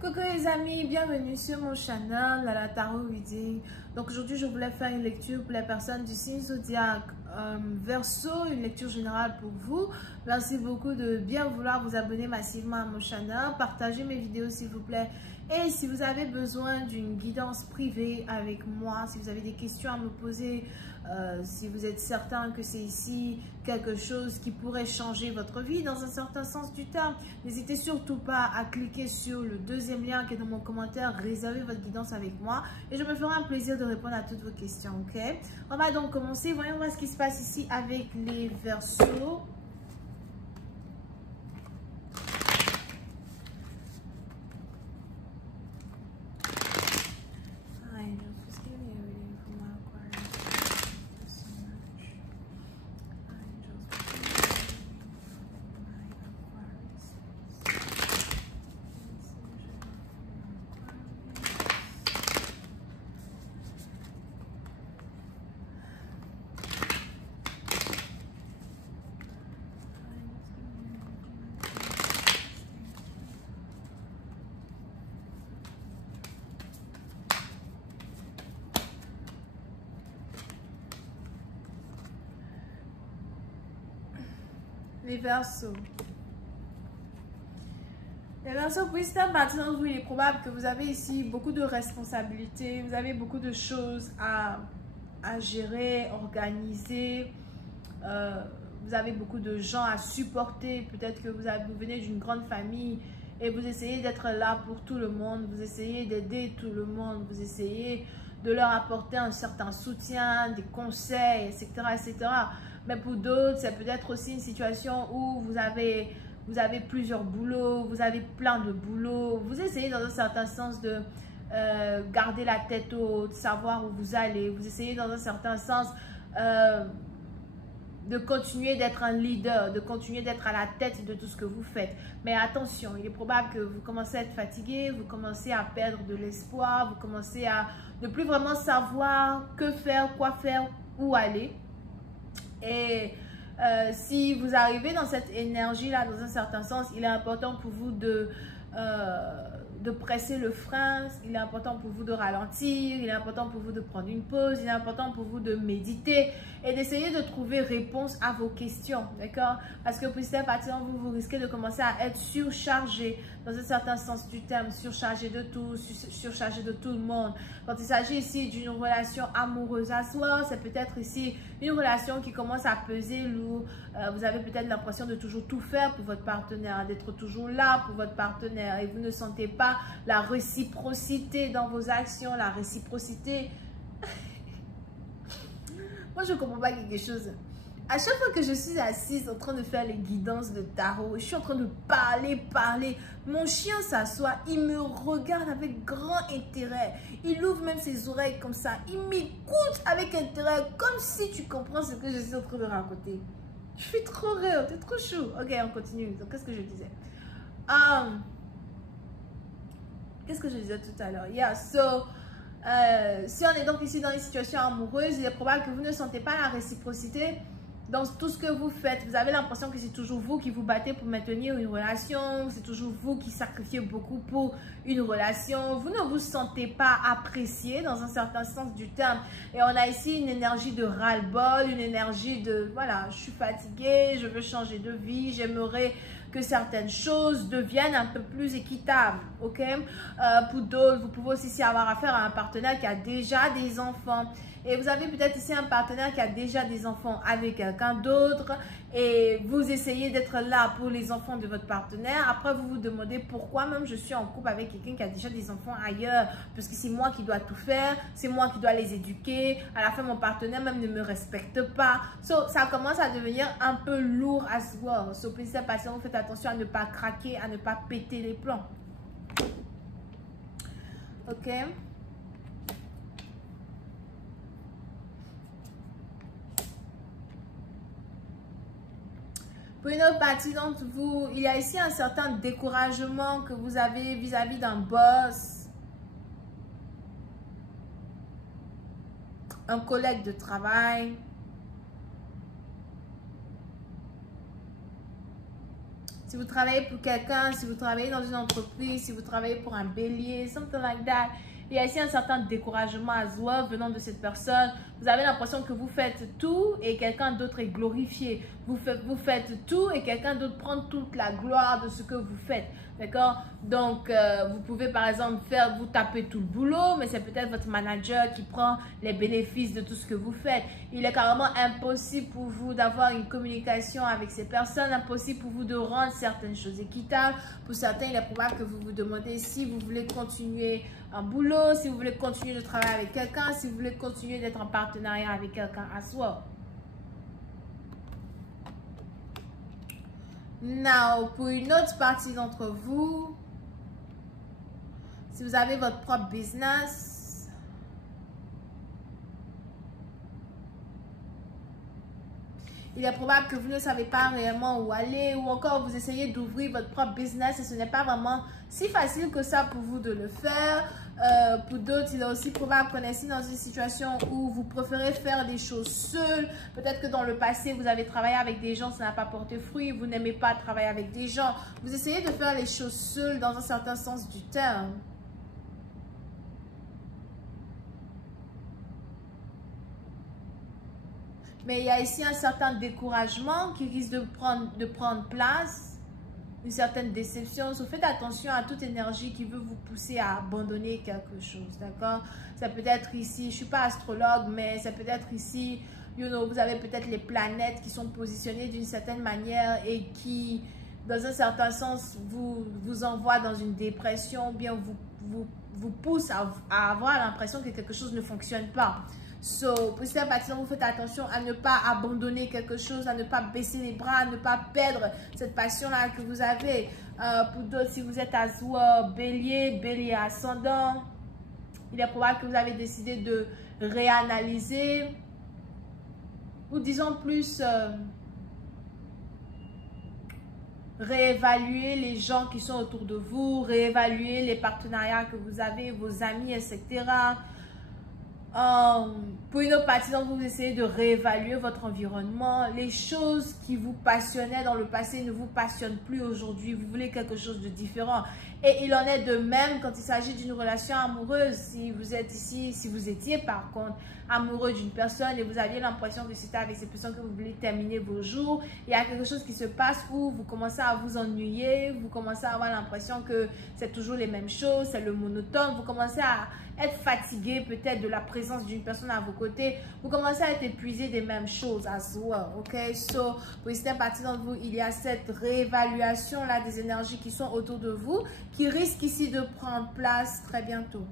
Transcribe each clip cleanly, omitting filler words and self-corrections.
Coucou les amis, bienvenue sur mon channel la Tarot Reading. Donc aujourd'hui je voulais faire une lecture pour les personnes du signe zodiaque Verseau, une lecture générale pour vous. Merci beaucoup de bien vouloir vous abonner massivement à mon channel, partagez mes vidéos s'il vous plaît. Et si vous avez besoin d'une guidance privée avec moi, si vous avez des questions à me poser, si vous êtes certain que c'est ici quelque chose qui pourrait changer votre vie dans un certain sens du terme, n'hésitez surtout pas à cliquer sur le deuxième lien qui est dans mon commentaire, réservez votre guidance avec moi et je me ferai un plaisir de répondre à toutes vos questions, ok? On va donc commencer, voyons voir ce qui se passe ici avec les Verseaux. Les Verseaux. Les Verseaux, pour certaines parties d'entre vous, il est probable que vous avez ici beaucoup de responsabilités, vous avez beaucoup de choses à gérer, organiser, vous avez beaucoup de gens à supporter, peut-être que vous venez d'une grande famille et vous essayez d'être là pour tout le monde, vous essayez d'aider tout le monde, vous essayez de leur apporter un certain soutien, des conseils, etc., etc. Mais pour d'autres, c'est peut-être aussi une situation où vous avez plusieurs boulots, vous avez plein de boulots. Vous essayez dans un certain sens de garder la tête haute, savoir où vous allez. Vous essayez dans un certain sens de continuer d'être un leader, de continuer d'être à la tête de tout ce que vous faites. Mais attention, il est probable que vous commencez à être fatigué, vous commencez à perdre de l'espoir, vous commencez à ne plus vraiment savoir que faire, quoi faire, où aller. Et si vous arrivez dans cette énergie-là, dans un certain sens, il est important pour vous de presser le frein, il est important pour vous de ralentir, il est important pour vous de prendre une pause, il est important pour vous de méditer et d'essayer de trouver réponse à vos questions, d'accord? Parce que pour cette partie, vous risquez de commencer à être surchargé dans un certain sens du terme, surchargé de tout, surchargé de tout le monde. Quand il s'agit ici d'une relation amoureuse à soi, c'est peut-être ici une relation qui commence à peser lourd. Vous avez peut-être l'impression de toujours tout faire pour votre partenaire, d'être toujours là pour votre partenaire et vous ne sentez pas la réciprocité dans vos actions, la réciprocité. Moi, je ne comprends pas quelque chose. À chaque fois que je suis assise en train de faire les guidances de tarot, je suis en train de parler. Mon chien s'assoit, il me regarde avec grand intérêt. Il ouvre même ses oreilles comme ça. Il m'écoute avec intérêt, comme si tu comprends ce que je suis en train de raconter. Je suis trop rire, t'es trop chou. Ok, on continue. Donc, qu'est-ce que je disais? Qu'est-ce que je disais tout à l'heure? Yeah, so, si on est donc ici dans une situation amoureuse, il est probable que vous ne sentez pas la réciprocité dans tout ce que vous faites. Vous avez l'impression que c'est toujours vous qui vous battez pour maintenir une relation, c'est toujours vous qui sacrifiez beaucoup pour une relation. Vous ne vous sentez pas apprécié dans un certain sens du terme. Et on a ici une énergie de ras-le-bol, une énergie de, voilà, je suis fatiguée, je veux changer de vie, j'aimerais que certaines choses deviennent un peu plus équitables, ok? Pour d'autres, vous pouvez aussi avoir affaire à un partenaire qui a déjà des enfants. Et vous avez peut-être ici un partenaire qui a déjà des enfants avec quelqu'un d'autre et vous essayez d'être là pour les enfants de votre partenaire. Après, vous vous demandez pourquoi même je suis en couple avec quelqu'un qui a déjà des enfants ailleurs, parce que c'est moi qui dois tout faire, c'est moi qui dois les éduquer. À la fin, mon partenaire même ne me respecte pas. So, ça commence à devenir un peu lourd à se voir. So, pour cette passion, vous faites attention à ne pas craquer, à ne pas péter les plombs. Ok? Pour une autre partie d'entre vous, il y a ici un certain découragement que vous avez vis-à-vis d'un boss, un collègue de travail. Si vous travaillez pour quelqu'un, si vous travaillez dans une entreprise, si vous travaillez pour un bélier, something like that. Il y a ici un certain découragement à soi venant de cette personne. Vous avez l'impression que vous faites tout et quelqu'un d'autre est glorifié. Vous faites tout et quelqu'un d'autre prend toute la gloire de ce que vous faites. D'accord? Donc, vous pouvez par exemple vous taper tout le boulot, mais c'est peut-être votre manager qui prend les bénéfices de tout ce que vous faites. Il est carrément impossible pour vous d'avoir une communication avec ces personnes, impossible pour vous de rendre certaines choses équitables. Pour certains, il est probable que vous vous demandez si vous voulez continuer un boulot, si vous voulez continuer de travailler avec quelqu'un, si vous voulez continuer d'être en partenariat avec quelqu'un à soi. Now, pour une autre partie d'entre vous, si vous avez votre propre business, il est probable que vous ne savez pas réellement où aller ou encore vous essayez d'ouvrir votre propre business et ce n'est pas vraiment si facile que ça pour vous de le faire. Pour d'autres, il est aussi probable qu'on est ici dans une situation où vous préférez faire des choses seuls. Peut-être que dans le passé, vous avez travaillé avec des gens, ça n'a pas porté fruit. Vous n'aimez pas travailler avec des gens. Vous essayez de faire les choses seuls dans un certain sens du terme. Mais il y a ici un certain découragement qui risque de prendre place. Une certaine déception. So, faites attention à toute énergie qui veut vous pousser à abandonner quelque chose, d'accord? Ça peut être ici, je ne suis pas astrologue, mais ça peut être ici, vous avez peut-être les planètes qui sont positionnées d'une certaine manière et qui, dans un certain sens, vous envoient dans une dépression, ou bien vous poussent à avoir l'impression que quelque chose ne fonctionne pas. So, pour cette partie, vous faites attention à ne pas abandonner quelque chose, à ne pas baisser les bras, à ne pas perdre cette passion-là que vous avez. Pour d'autres, si vous êtes bélier ascendant, il est probable que vous avez décidé de réanalyser ou disons plus réévaluer les gens qui sont autour de vous, réévaluer les partenariats que vous avez, vos amis, etc. Pour une autre partie, donc vous essayez de réévaluer votre environnement. Les choses qui vous passionnaient dans le passé ne vous passionnent plus aujourd'hui. Vous voulez quelque chose de différent. Et il en est de même quand il s'agit d'une relation amoureuse. Si vous êtes ici, si vous étiez par contre amoureux d'une personne et vous aviez l'impression que c'était avec cette personne que vous voulez terminer vos jours, il y a quelque chose qui se passe où vous commencez à vous ennuyer, vous commencez à avoir l'impression que c'est toujours les mêmêmes choses, c'est le monotone, vous commencez à être fatigué peut-être de la présence d'une personne à vos côtés, vous commencez à être épuisé des mêmes choses as well, ok? So, pour certaines parties d'entre vous, il y a cette réévaluation là des énergies qui sont autour de vous, qui risque ici de prendre place très bientôt.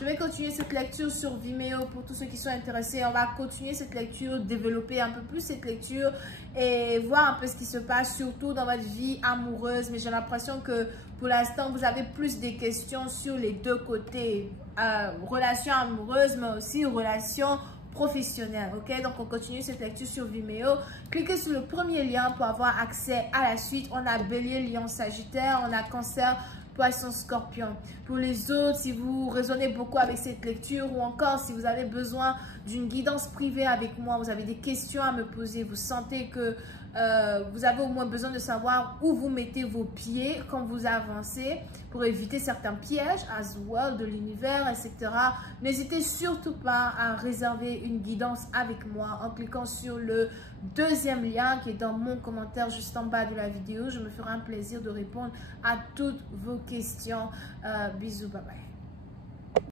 Je vais continuer cette lecture sur Vimeo pour tous ceux qui sont intéressés. On va continuer cette lecture, développer un peu plus cette lecture et voir un peu ce qui se passe, surtout dans votre vie amoureuse. Mais j'ai l'impression que pour l'instant, vous avez plus des questions sur les deux côtés. Relation amoureuse, mais aussi relation professionnelle. Ok, donc on continue cette lecture sur Vimeo. Cliquez sur le premier lien pour avoir accès à la suite. On a Bélier, Lion, Sagittaire, on a Cancer, Poisson, Scorpion. Pour les autres, si vous résonnez beaucoup avec cette lecture ou encore si vous avez besoin d'une guidance privée avec moi, vous avez des questions à me poser, vous sentez que vous avez au moins besoin de savoir où vous mettez vos pieds quand vous avancez pour éviter certains pièges as well de l'univers, etc. N'hésitez surtout pas à réserver une guidance avec moi en cliquant sur le deuxième lien qui est dans mon commentaire juste en bas de la vidéo. Je me ferai un plaisir de répondre à toutes vos questions. Bisous, bye bye.